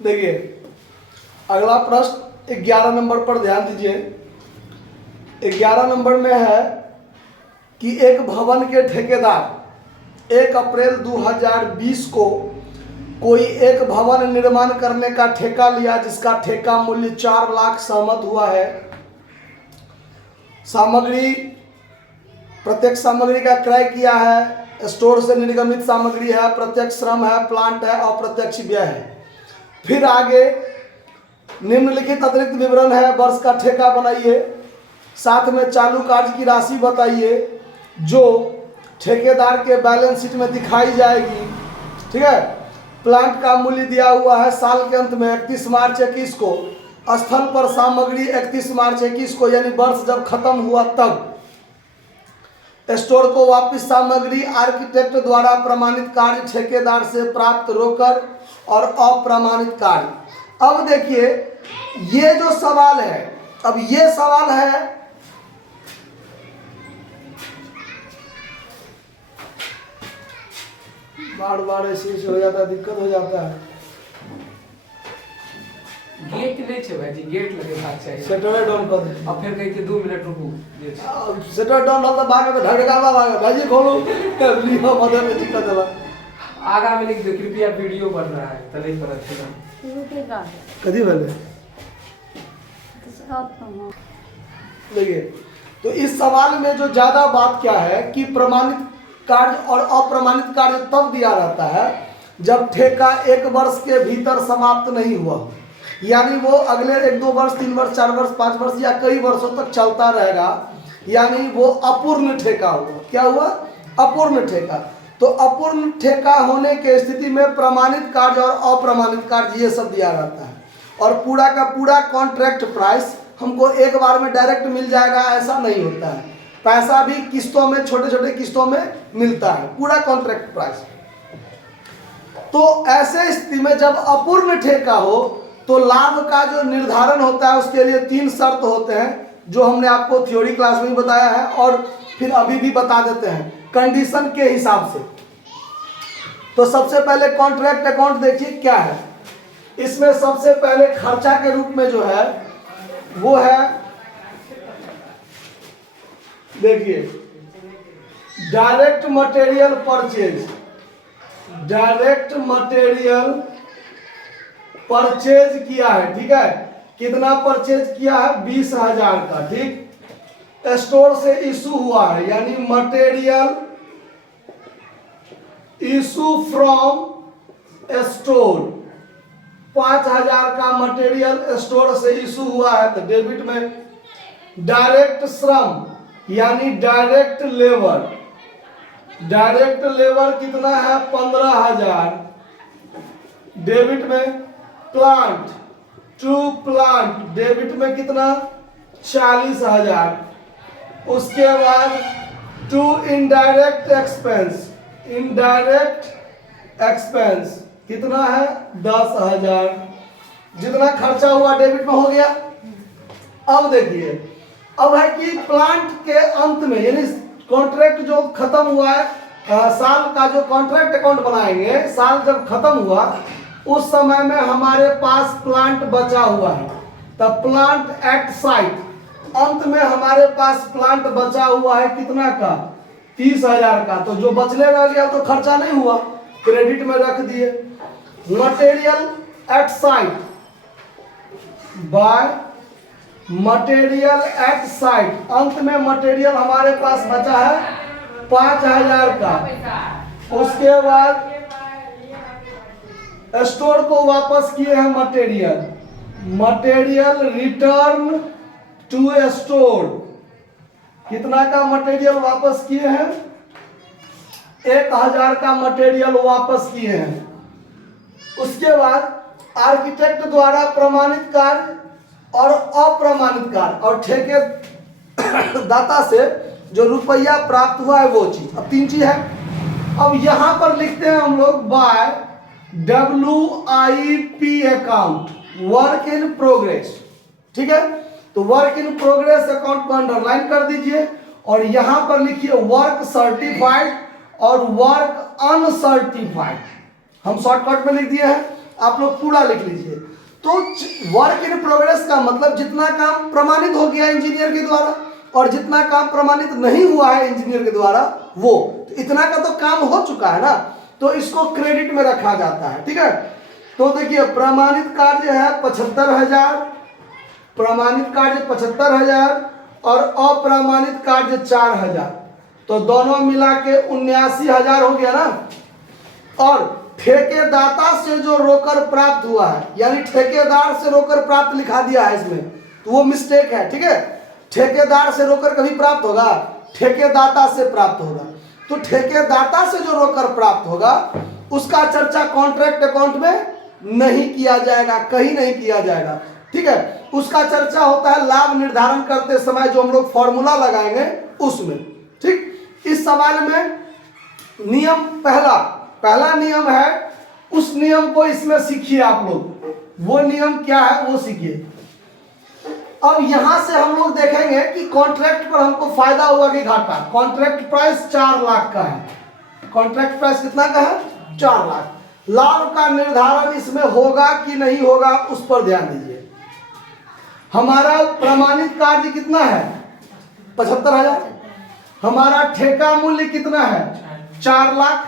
देखिए अगला प्रश्न 11 नंबर पर ध्यान दीजिए। 11 नंबर में है कि एक भवन के ठेकेदार 1 अप्रैल 2020 को कोई एक भवन निर्माण करने का ठेका लिया जिसका ठेका मूल्य 4 लाख सहमत हुआ है। सामग्री, प्रत्यक्ष सामग्री का क्रय किया है, स्टोर से निर्गमित सामग्री है, प्रत्यक्ष श्रम है, प्लांट है, अप्रत्यक्ष व्यय है। फिर आगे निम्नलिखित अतिरिक्त विवरण है, वर्ष का ठेका बनाइए, साथ में चालू कार्य की राशि बताइए जो ठेकेदार के बैलेंस शीट में दिखाई जाएगी। ठीक है। प्लांट का मूल्य दिया हुआ है साल के अंत में 31 मार्च 21 को, स्थल पर सामग्री 31 मार्च 21 को यानी वर्ष जब खत्म हुआ तब। स्टोर को वापस सामग्री आर्किटेक्ट द्वारा प्रमाणित कार्य, ठेकेदार से प्राप्त रोकड़ और अप्रमाणित कार्य। अब देखिए ये जो सवाल है, अब ये सवाल है बार बार ऐसे हो जाता है, दिक्कत हो जाता है। गेट नहीं छे भाई जी, गेट लगे बात चाहिए। सेटल डाउन कर दे। अब फिर कही थे 2 मिनट रुकू। सेटल डाउन होता भाग में ढड़कावा भाग भाजी खोलो लियो मदर में दिक्कत है। आगा में लिख दो कृपया वीडियो बन रहा है तले पर अच्छा रुकेगा कदी वाले तो सब देखिए। तो इस सवाल में जो ज्यादा बात क्या है कि प्रमाणित कार्य और अप्रमाणित कार्य तब दिया रहता है जब ठेका 1 वर्ष के भीतर समाप्त नहीं हुआ, यानी वो अगले 1, 2 वर्ष, 3 वर्ष, 4 वर्ष, 5 वर्ष या कई वर्षों तक चलता रहेगा, यानी वो अपूर्ण ठेका हुआ। क्या हुआ? अपूर्ण ठेका। तो अपूर्ण ठेका होने के स्थिति में प्रमाणित कार्य और अप्रमाणित कार्य ये सब दिया रहता है, और पूरा का पूरा कॉन्ट्रैक्ट प्राइस हमको एक बार में डायरेक्ट मिल जाएगा ऐसा नहीं होता है। पैसा भी किस्तों में, छोटे छोटे किस्तों में मिलता है, पूरा कॉन्ट्रैक्ट प्राइस। तो ऐसे स्थिति में जब अपूर्ण ठेका हो तो लाभ का जो निर्धारण होता है उसके लिए 3 शर्त होते हैं जो हमने आपको थ्योरी क्लास में बताया है और फिर अभी भी बता देते हैं कंडीशन के हिसाब से। तो सबसे पहले कॉन्ट्रैक्ट अकाउंट देखिए क्या है। इसमें सबसे पहले खर्चा के रूप में जो है वो है, देखिए direct material purchase. Direct material purchase किया है, ठीक है। कितना परचेज किया है? 20,000 का, ठीक। स्टोर से इशू हुआ है यानी मटेरियल इशू फ्रॉम स्टोर, 5,000 का मटेरियल स्टोर से इशू हुआ है तो डेबिट में। डायरेक्ट श्रम यानी डायरेक्ट लेबर, डायरेक्ट लेबर कितना है? 15,000 डेबिट में। प्लांट, टू प्लांट डेबिट में कितना? 40,000। उसके बाद to indirect expense, indirect expense कितना है? 10,000। जितना खर्चा हुआ डेबिट में हो गया। अब देखिए, अब है कि प्लांट के अंत में यानी कॉन्ट्रैक्ट जो खत्म हुआ है, साल का जो कॉन्ट्रैक्ट अकाउंट बनाएंगे, साल जब खत्म हुआ उस समय में हमारे पास प्लांट बचा हुआ है, तब प्लांट एट साइट अंत में हमारे पास प्लांट बचा हुआ है कितना का? 30,000 का। तो जो बचने रह गया तो खर्चा नहीं हुआ, क्रेडिट में रख दिए। Material at site, by material at site अंत में मटेरियल हमारे पास बचा है 5,000 का। उसके बाद स्टोर को वापस किए हैं material, material return to store. कितना का मटेरियल वापस किए हैं? 1,000 का मटेरियल वापस किए हैं। उसके बाद आर्किटेक्ट द्वारा प्रमाणित कार्य और अप्रमाणित कार्य और ठेके दाता से जो रुपया प्राप्त हुआ है वो चीज। अब 3 चीज है। अब यहां पर लिखते हैं हम लोग by WIP account, work in progress, ठीक है। तो वर्क इन प्रोग्रेस अकाउंट को अंडरलाइन कर दीजिए और यहां पर लिखिए वर्क सर्टिफाइड और वर्क अनसर्टिफाइड। हम शॉर्टकट में लिख दिए हैं। आप लोग पूरा लिख लीजिए। तो वर्क इन प्रोग्रेस का मतलब जितना काम प्रमाणित हो गया इंजीनियर के द्वारा और जितना काम प्रमाणित नहीं हुआ है इंजीनियर के द्वारा वो, तो इतना का तो काम हो चुका है ना, तो इसको क्रेडिट में रखा जाता है। ठीक है, तो देखिए प्रमाणित कार्य है 75,000, प्रमाणित कार्य 75,000 और अप्रमाणित कार्य 4,000, तो दोनों मिला के 79,000 हो गया ना। और ठेकेदाता से जो रोकर प्राप्त हुआ है, यानी ठेकेदार से रोकर प्राप्त लिखा दिया है इसमें, तो वो मिस्टेक है। ठीक है, ठेकेदार से रोकर कभी प्राप्त होगा, ठेकेदाता से प्राप्त होगा। तो ठेकेदाता से जो रोकर प्राप्त होगा उसका चर्चा कॉन्ट्रैक्ट अकाउंट में नहीं किया जाएगा, कहीं नहीं किया जाएगा। ठीक है, उसका चर्चा होता है लाभ निर्धारण करते समय जो हम लोग फॉर्मूला लगाएंगे उसमें। ठीक, इस सवाल में नियम पहला नियम है, उस नियम को इसमें सीखिए आप लोग, वो नियम क्या है वो सीखिए। अब यहां से हम लोग देखेंगे कि कॉन्ट्रैक्ट पर हमको फायदा हुआ कि घाटा। कॉन्ट्रैक्ट प्राइस 4 लाख का है, कॉन्ट्रैक्ट प्राइस कितना का है 4 लाख। लाभ का निर्धारण इसमें होगा कि नहीं होगा उस पर ध्यान दीजिए। हमारा प्रमाणित कार्य कितना है 75,000, हमारा ठेका मूल्य कितना है 4 लाख।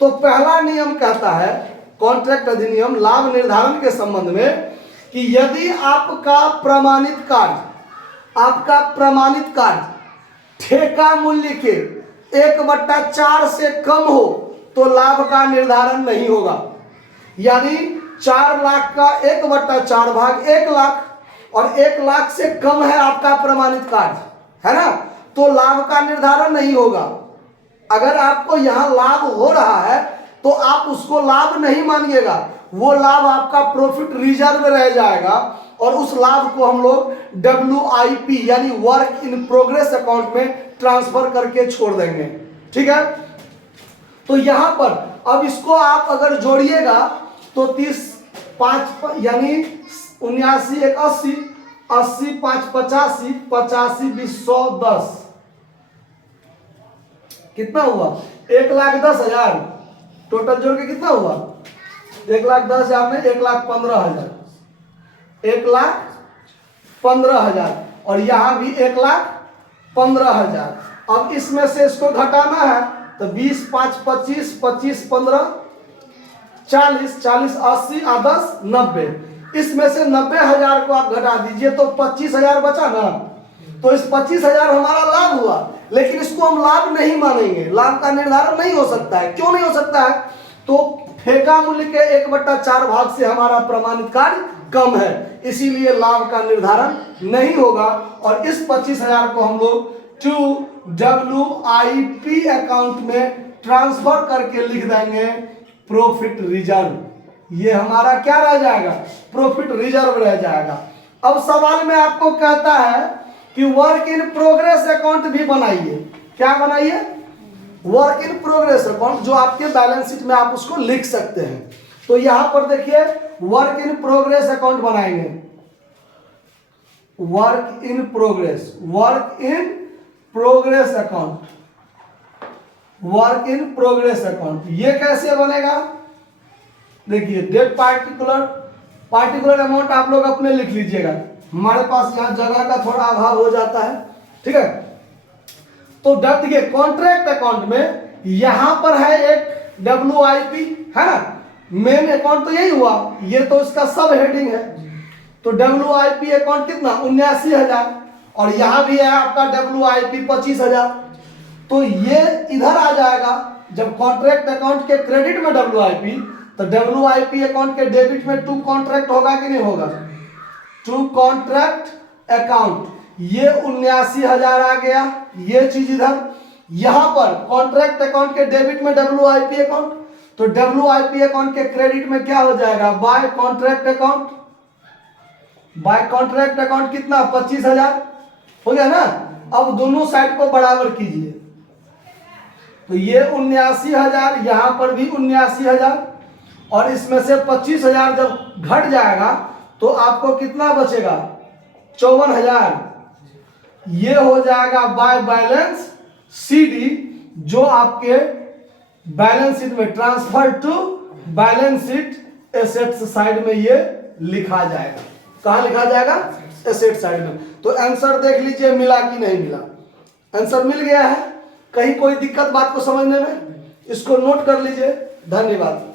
तो पहला नियम कहता है कॉन्ट्रैक्ट अधिनियम लाभ निर्धारण के संबंध में कि यदि आपका प्रमाणित कार्य ठेका मूल्य के 1/4 से कम हो तो लाभ का निर्धारण नहीं होगा। यानी 4 लाख का 1/4 भाग 1 लाख, और 1 लाख से कम है आपका प्रमाणित कार्य, है ना, तो लाभ का निर्धारण नहीं होगा। अगर आपको यहां लाभ हो रहा है तो आप उसको लाभ नहीं मानिएगा, वो लाभ आपका प्रॉफिट रिजर्व रह जाएगा और उस लाभ को हम लोग WIP यानी वर्क इन प्रोग्रेस अकाउंट में ट्रांसफर करके छोड़ देंगे। ठीक है, तो यहां पर अब इसको आप अगर जोड़िएगा तो 30 5 यानी 79 1 80, 80 5 85, 85 20 110, कितना हुआ 1,10,000। टोटल जोड़ के कितना हुआ 1,10,000 में 1,15,000, 1,15,000 और यहां भी 1,15,000। अब इसमें से इसको घटाना है तो 20 5 25, 25 15 40, 40 80 और 10 90। इसमें से 90,000 को आप घटा दीजिए तो 25,000 बचा ना। तो इस 25,000 हमारा लाभ हुआ, लेकिन इसको हम लाभ नहीं मानेंगे, लाभ का निर्धारण नहीं हो सकता है। क्यों नहीं हो सकता है, तो ठेका मूल्य के 1/4 भाग से हमारा प्रमाणित कार्य कम है, इसीलिए लाभ का निर्धारण नहीं होगा। और इस 25,000 को हम लोग WIP अकाउंट में ट्रांसफर करके लिख देंगे प्रॉफिट रिजर्व। ये हमारा क्या रह जाएगा, प्रॉफिट रिजर्व रह जाएगा। अब सवाल में आपको कहता है कि वर्क इन प्रोग्रेस अकाउंट भी बनाइए। क्या बनाइए, वर्क इन प्रोग्रेस अकाउंट, जो आपके बैलेंस शीट में आप उसको लिख सकते हैं। तो यहां पर देखिए वर्क इन प्रोग्रेस अकाउंट बनाएंगे, work in progress account, work in progress account. ये कैसे बनेगा, देखिए डेट पार्टिकुलर अमाउंट आप लोग अपने लिख लीजिएगा, हमारे पास यहाँ जगह का थोड़ा अभाव हो जाता है। ठीक है, तो देखिए कॉन्ट्रैक्ट अकाउंट में यहां पर है एक WIP, है ना, मेन अकाउंट तो यही हुआ, ये तो इसका सब हेडिंग है। तो WIP अकाउंट कितना 79,000 और यहां भी है आपका WIP 25,000। तो ये इधर आ जाएगा, जब कॉन्ट्रैक्ट अकाउंट के क्रेडिट में WIP, तो WIP अकाउंट के डेबिट में टू कॉन्ट्रैक्ट होगा कि नहीं होगा, टू कॉन्ट्रैक्ट अकाउंट। ये 79,000 आ गया, ये चीज इधर। यहां पर कॉन्ट्रैक्ट अकाउंट के डेबिट में WIP अकाउंट, तो WIP अकाउंट के क्रेडिट में क्या हो जाएगा, by contract account. By contract account कितना 25,000 हो गया ना। अब दोनों साइड को बराबर कीजिए, तो ये 79,000, यहां पर भी 79,000 और इसमें से 25,000 जब घट जाएगा तो आपको कितना बचेगा 54,000। ये हो जाएगा बाय बैलेंस CD, जो आपके बैलेंस शीट में transfer to balance sheet assets side में ये लिखा जाएगा। कहाँ लिखा जाएगा? एसेट साइड में। तो आंसर देख लीजिए मिला कि नहीं मिला। आंसर मिल गया है। कहीं कोई दिक्कत बात को समझने में? इसको नोट कर लीजिए। धन्यवाद।